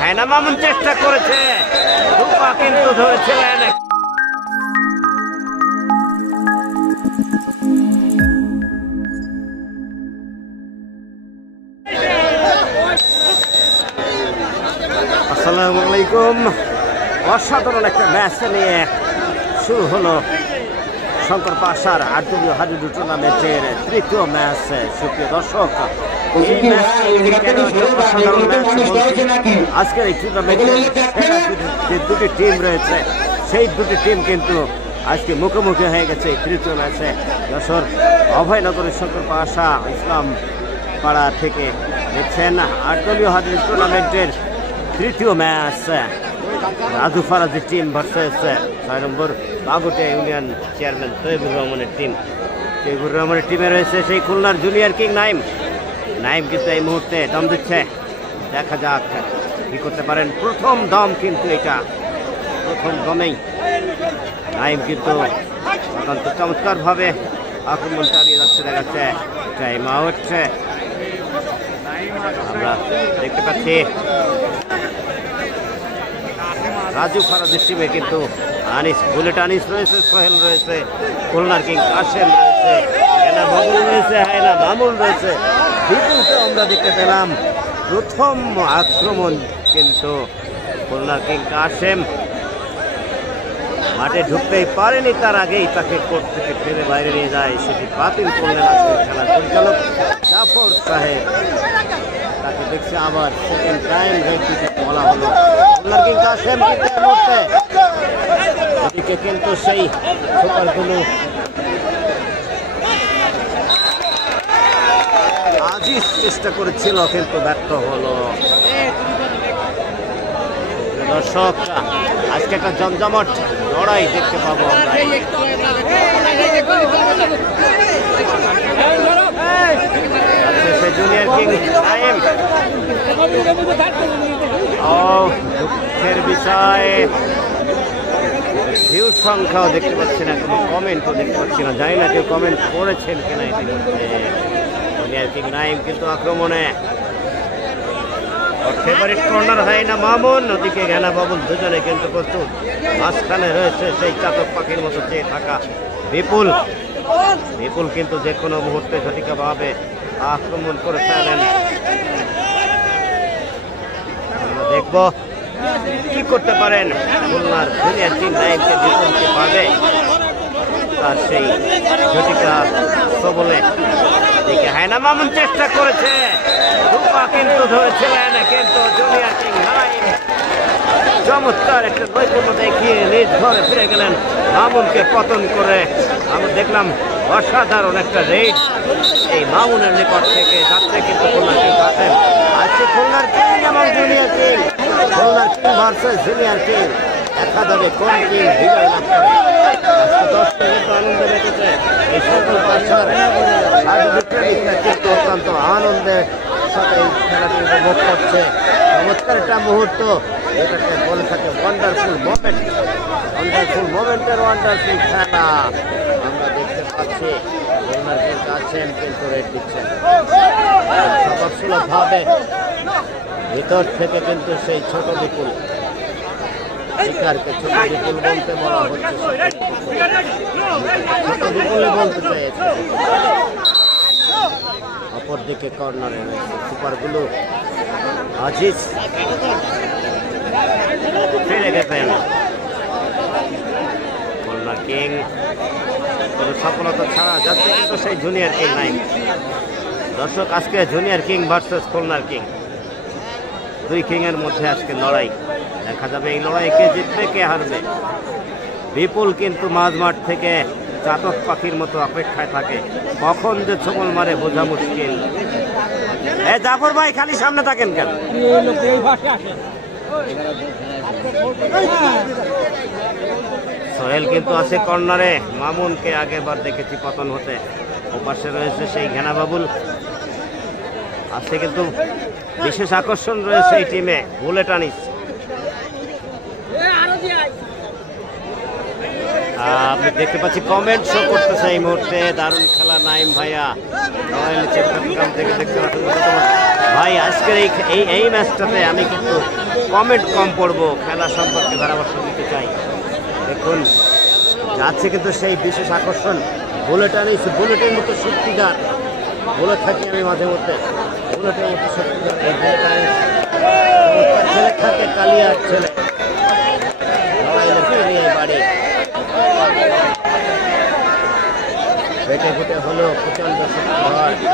হায়না মামুন চেষ্টা করেছে, রূপা কিন্তু ধরেছিলেন। আসসালামু আলাইকুম। অসাধারণ একটা ম্যাচ নিয়ে শুরু হলো শঙ্কর পাশার আটদলীয় হাডুডু টুর্নামেন্টের তৃতীয় ম্যাচ। সুপ্রিয় দর্শক, আজকের এই টুর্নামেন্টে যে দুটি টিম রয়েছে সেই দুটি টিম কিন্তু আজকে মুখোমুখি হয়ে গেছে তৃতীয় ম্যাচে। যশোর অভয়নগরের শঙ্কর পাশা ইসলাম পাড়া থেকে দেখছেন আটদলীয় হাডুডু টুর্নামেন্টের তৃতীয় match. Raju Faraji team versus 6 নম্বর বাগুটে ইউনিয়ন চেয়ারম্যান তৈবুর রহমানের টিম। তৈবুর রহমানের টিমে রয়েছে সেই খুলনার জুনিয়র কিং নাইম। নাইম কিন্তু এই মুহূর্তে দম দিচ্ছে, দেখা যাক কি করতে পারেন। প্রথম দম কিন্তু এটা, প্রথম দমেই নাইম কিন্তু অত্যন্ত চমৎকারভাবে আক্রমণ চালিয়ে যাচ্ছে। দেখাচ্ছে টাইম আউট আমরা দেখতে পাচ্ছি। রাজু ফারাজের টিমে কিন্তু আনিস, বুলেট আনিস রয়েছে, সোহেল রয়েছে, খুলনার কিং কাশেম রয়েছে, হেনা মামুন রয়েছে, হায়না মামুন রয়েছে। বিপুলকে আমরা দেখতে পেলাম। প্রথম আক্রমণ কিন্তু খুলনার কিং কাশেম মাঠে ঢুকতেই পারেনি, তার আগেই তাকে কোর্ট থেকে ফেলে বাইরে নিয়ে যায়। সেটি বাতিল করলেন আজকের খেলার পরিচালক জাফর সাহেব। তাকে দেখছে আবার সেকেন্ড টাইম রেড দিতে বলা হলো। খুলনার কিং কাশেম মুহূর্তে এদিকে কিন্তু সেই সুপারগুলো আজিজ চেষ্টা করেছিল কিন্তু ব্যর্থ হলো। দর্শক, আজকে একটা জমজমাট লড়াই দেখতে পাবো আমরা। জুনিয়র কিং নাইম, দুঃখের বিষয় ভিউ সংখ্যাও দেখতে পাচ্ছি না, কোনো কমেন্টও দেখতে পাচ্ছি না। জানি না কেউ কমেন্ট করেছেন কিনা ইতিমধ্যে। জুনিয়র কিং নাইম কিন্তু আক্রমণে ফেভারিট কর্নার হায়না মামুন, ওদিকে হেনা বাবুল, দুজনে কিন্তু প্রস্তুত। মাঝখানে রয়েছে সেই চাতক পাখির মতো চেয়ে থাকা বিপুল। বিপুল কিন্তু যে কোনো মুহূর্তে ঝটিকাভাবে আক্রমণ করে ফেলেন। আমরা দেখব কি করতে পারেন খুলনার জুনিয়র কিং নাইমকে। বিপুলকে পাবে তার সেই ঝটিকা সবলে। দিকে হায়না মামুন চেষ্টা করেছে, রূপা কিন্তু ধরেছিলেন, কিন্তু জুনিয়র কিং নাইম চমৎকার একটা নৈপুণ্য দেখিয়ে নিজ ঘরে ফিরে গেলেন। মামুনকে পতন করে আমরা দেখলাম অসাধারণ একটা রেড এই মামুনের নিকট থেকে যাচ্ছে। কিন্তু খুলনার কিং কাশেম, আজকে খুলনার কিং এবং জুনিয়র কিং, খুলনার কিং ভার্সেস জুনিয়র কিং, দেখা যাবে কোন কিং বিজয় লাভ করে। আজকে 10 মিনিট আনন্দে রেখেছে এই সকল পাশার কিন্তু অত্যন্ত আনন্দের সাথে এই খেলাটি উপভোগ করছে। চমৎকার একটা মুহূর্ত, যেটাকে বলে থাকে ওয়ান্ডারফুল মোমেন্ট। ওয়ান্ডারফুল মোমেন্টের ওয়ান্ডারফুল খেলা আমরা দেখতে পাচ্ছি। খুলনার কিং কাশেম কিন্তু রেড দিচ্ছেন স্বভাবসুলভভাবে। ভিতর থেকে কিন্তু সেই ছোট বিপুল, শিকারকে ছোট বিপুল বলতে বলা হচ্ছে, ছোট বিপুলে বলতে চাইছে। অপরদিকে কর্নারে রয়েছে সুপারগুলো আজিজ, ফিরে গেছেন খুলনার কিং। কোনো সফলতা ছাড়া যাচ্ছে কিন্তু সেই জুনিয়র কিং নাইম। দর্শক, আজকে জুনিয়র কিং ভার্সেস খুলনার কিং, দুই কিং এর মধ্যে আজকে লড়াই। দেখা যাবে এই লড়াই কে জিতবে কে হারবে। বিপুল কিন্তু মাঝমাঠ থেকে চাতক পাখির মতো অপেক্ষায় থাকে, কখন যে ছবল মারে বোঝা মুশকিল। জাফর ভাই খালি সামনে থাকেন কেন? সোহেল কিন্তু আছে কর্নারে, মামুনকে আগেরবার দেখেছি পতন হতে। ওপাশে রয়েছে সেই হেনা বাবুল। আজকে কিন্তু বিশেষ আকর্ষণ রয়েছে এই টিমে বুলেট আনিস। আমি দেখতে পাচ্ছি কমেন্ট শো করতেছে এই মুহূর্তে। দারুণ খেলা নাইম ভাইয়া চট্টগ্রাম থেকে দেখতে পাচ্ছেন। ভাই আজকের এই ম্যাচটাতে আমি কিন্তু কমেন্ট কম পড়বো, খেলা সম্পর্কে ধারাভাষ্য দিতে চাই। দেখুন যাচ্ছে কিন্তু সেই বিশেষ আকর্ষণ বুলেটের মতো শক্তিদার বলে থাকি আমি মাঝে মধ্যে, বুলেটের মতো শক্তিদার এই ছেলে থাকে কালিয়ার ছেলে বাড়ি পেটে পেটে হলো প্রচন্ড শক্তি।